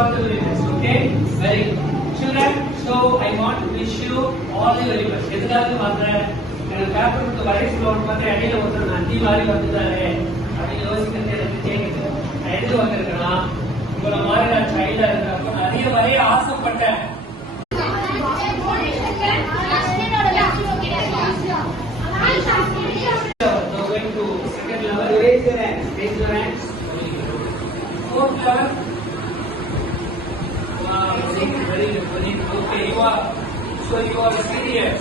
possibilities. Okay, very good. Children, so I want to wish you all the very best. எதுக்காக மாத்திரேன் எனக்கு பேப்பருக்கு வரைஸ் லோன் பார்த்து இடையில ஒருத்தர் நந்தி மாதிரி வந்துட்டாரு அப்படின்னு யோசிக்கிறது எனக்கு கேட்குது. நான் எது வந்திருக்கேன்னா உங்களை மாதிரி நான் சைல்டா இருக்கிறப்ப நிறைய வரைய ஆசைப்பட்டேன். Going to second level, raise your hands. Raise your hands. Fourth level. Wow, very good, very good. Okay, you are. So you are serious.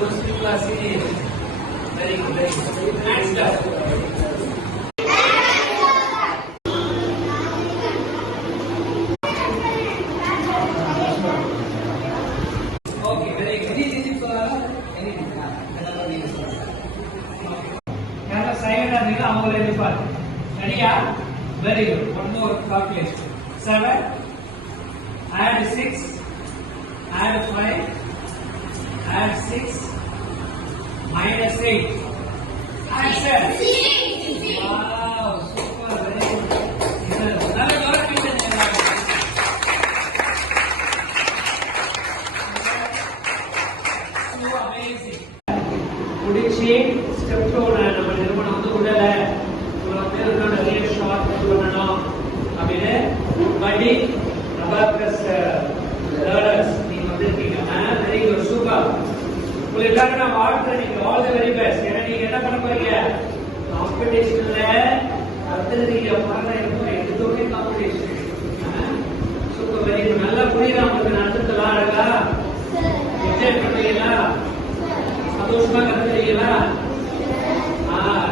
Those people are serious. Very good, very good. Next level. Okay, very good. Anything for Ready? Very good. One more calculation. 7, add 6, add 5, add 6, minus 8, add 7. Wow, super, very good. So amazing. முடிச்சு ஸ்டெப் நம்ம நிறுவனம் வந்து உடல நிறைய ஷார்ட் பண்ணணும் அப்படின்னு படி abacus learners நீங்க வந்திருக்கீங்க. Very good, super. உங்களுக்கு நான் வாழ்த்துறேன். நீங்க ஆல் தி வெரி பெஸ்ட். ஏன்னா நீங்க என்ன பண்ண போறீங்க காம்படிஷன்ல அடுத்ததுக்கு பாருங்க இருக்கும் எதுவுமே காம்படிஷன். Super, very good. நல்லா புரியுதா உங்களுக்கு? நடத்துலாம் அழகா என்ஜாய் பண்ணுவீங்களா? சந்தோஷமா கத்துறீங்களா?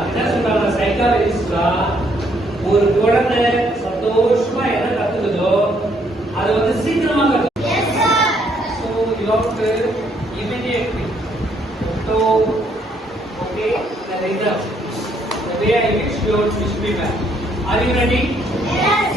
என்ன சொல்றாங்க சைக்காலஜிஸ்டா, ஒரு குழந்தை சந்தோஷமா என்ன கத்துக்குதோ அது வந்து சீக்கிரமா கத்துக்கும். So you have to immediately so okay the result the way I wish you would wish me back. Are you ready? Yes.